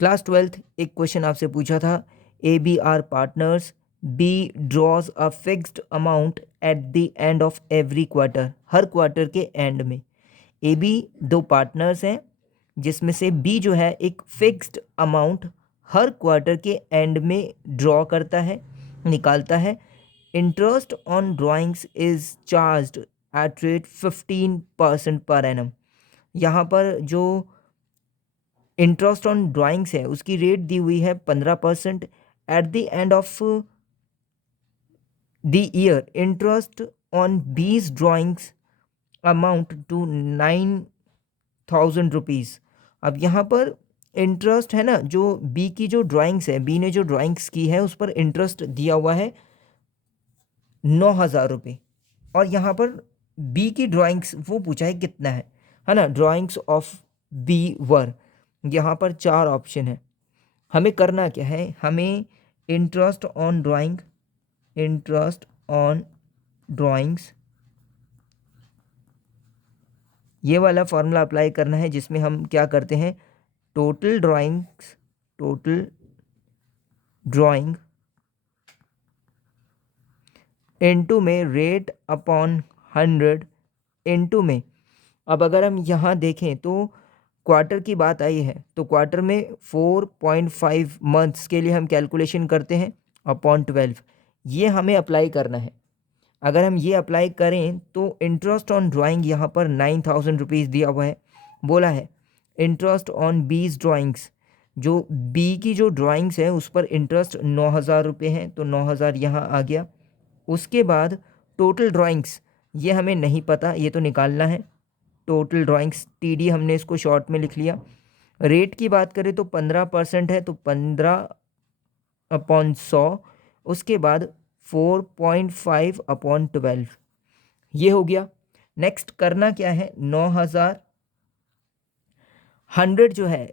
Class 12th एक question आपसे पूछा था, A B are partners, B draws a fixed amount at the end of every quarter, हर quarter के end में। ए बी दो पार्टनर्स हैं जिसमें से बी जो है एक फिक्स्ड अमाउंट हर क्वार्टर के एंड में ड्रॉ करता है, निकालता है। Interest on drawings is charged at rate 15% per annum. यहाँ पर जो इंटरेस्ट ऑन ड्राइंग्स है उसकी रेट दी हुई है 15%। Eight the end of the year interest on बीस ड्राइंग्स अमाउंट टू 9,000 रुपीज़। अब यहाँ पर इंटरेस्ट है ना, जो बी की जो ड्राइंग्स है, बी ने जो ड्राइंग्स की है उस पर इंटरेस्ट दिया हुआ है 9,000 रुपये। और यहाँ पर बी की ड्राइंग्स वो पूछा है कितना है ना। ड्राइंग्स ऑफ बी वर, यहाँ पर चार ऑप्शन है। हमें करना क्या है, हमें interest on drawing, interest on drawings ये वाला फॉर्मूला अप्लाई करना है, जिसमें हम क्या करते हैं, total drawings, total drawing into में रेट अपॉन 100 इनटू में। अब अगर हम यहाँ देखें तो क्वार्टर की बात आई है, तो क्वार्टर में 4.5 मंथ्स के लिए हम कैलकुलेशन करते हैं अपॉन 12, ये हमें अप्लाई करना है। अगर हम ये अप्लाई करें तो इंटरेस्ट ऑन ड्राइंग यहाँ पर 9,000 रुपीज़ दिया हुआ है। बोला है इंटरेस्ट ऑन बीस ड्राइंग्स, जो बी की जो ड्राइंग्स है उस पर इंटरेस्ट 9,000 रुपये हैं, तो 9,000 यहाँ आ गया। उसके बाद टोटल ड्राइंग्स ये हमें नहीं पता, ये तो निकालना है। टोटल ड्राइंग्स टीडी हमने इसको शॉर्ट में लिख लिया। रेट की बात करें तो 15% है, तो 15/100। उसके बाद 4.5/12 ये हो गया। नेक्स्ट करना क्या है, 9,000 100 जो है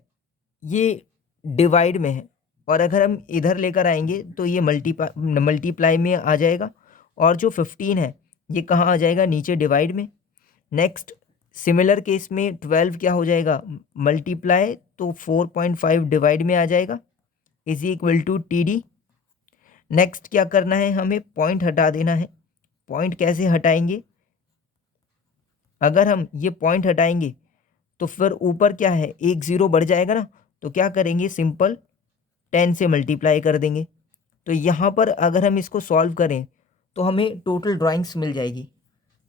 ये डिवाइड में है, और अगर हम इधर लेकर आएंगे तो ये मल्टीप्लाई में आ जाएगा, और जो 15 है ये कहाँ आ जाएगा, नीचे डिवाइड में। नेक्स्ट सिमिलर केस में 12 क्या हो जाएगा, मल्टीप्लाई, तो 4.5 डिवाइड में आ जाएगा, is equal to T. Next क्या करना है, हमें पॉइंट हटा देना है। पॉइंट कैसे हटाएंगे, अगर हम ये पॉइंट हटाएंगे तो फिर ऊपर क्या है, एक ज़ीरो बढ़ जाएगा ना, तो क्या करेंगे, सिंपल 10 से मल्टीप्लाई कर देंगे। तो यहाँ पर अगर हम इसको सॉल्व करें तो हमें टोटल ड्राइंग्स मिल जाएगी।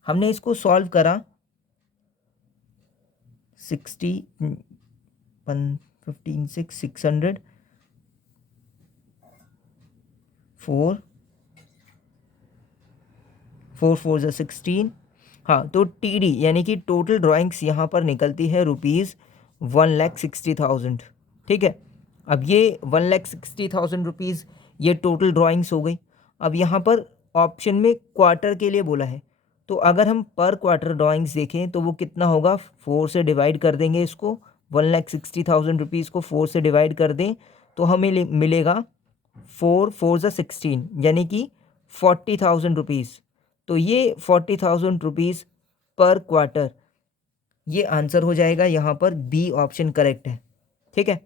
हमने इसको सॉल्व करा 60 15 600 4 4 4 ज़ा 16। हाँ, तो टी यानी कि टोटल ड्राइंग्स यहाँ पर निकलती है ₹1,60,000। ठीक है, अब ये 1,60,000 रुपीज़ ये टोटल ड्राइंग्स हो गई। अब यहाँ पर ऑप्शन में क्वार्टर के लिए बोला है, तो अगर हम पर क्वार्टर ड्राइंग्स देखें तो वो कितना होगा, 4 से डिवाइड कर देंगे इसको। 1,60,000 रुपीज़ को 4 से डिवाइड कर दें तो हमें मिलेगा 4 4 ज़ा 16, यानी कि 40,000 रुपीज़। तो ये 40,000 रुपीज़ पर क्वार्टर, ये आंसर हो जाएगा। यहाँ पर बी ऑप्शन करेक्ट है। ठीक है,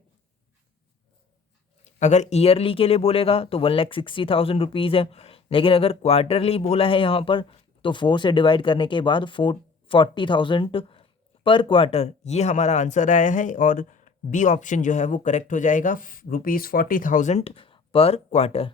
अगर ईयरली के लिए बोलेगा तो 1,60,000 रुपीज़ है, लेकिन अगर क्वार्टरली बोला है यहाँ पर तो 4 से डिवाइड करने के बाद 40,000 पर क्वार्टर, ये हमारा आंसर आया है, और बी ऑप्शन जो है वो करेक्ट हो जाएगा, ₹40,000 पर क्वार्टर।